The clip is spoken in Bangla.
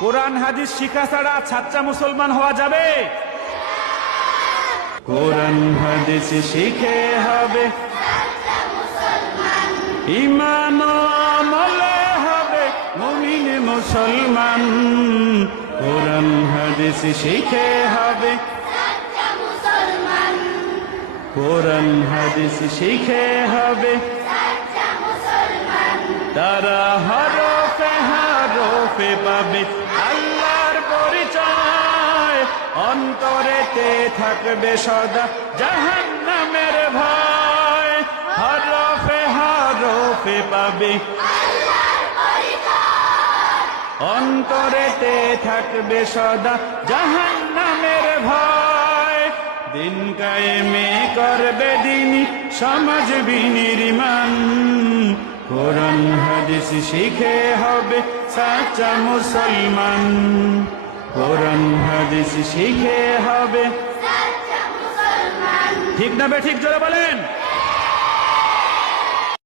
কোরআন হাদিস শিখা ছাড়া সাচ্চা মুসলমান হওয়া যাবে? কোরআন হাদিস শিখে হবে ঈমান ও আমলে হবে মুমিন মুসলমান। কোরআন হাদিস শিখে হবে কোরআন হাদিস শিখে হবে তারা হরফে হরফে পাবে আল্লাহর পরিচয়। অন্তরেতে থাকবে সদা জাহান্নামের ভয়। হরফে হরফে পাবে অন্তরেতে থাকবে সদা জাহান্নামের ভয়। দিন কায়েমে করবে দিনী সমাজ বিনির্মাণ। কোরআন হাদিস শিখে হবে সাচ্চা মুসলমান। কোরআন হাদিস শিখে হবে ঠিক না বে ঠিক জোরে বলেন।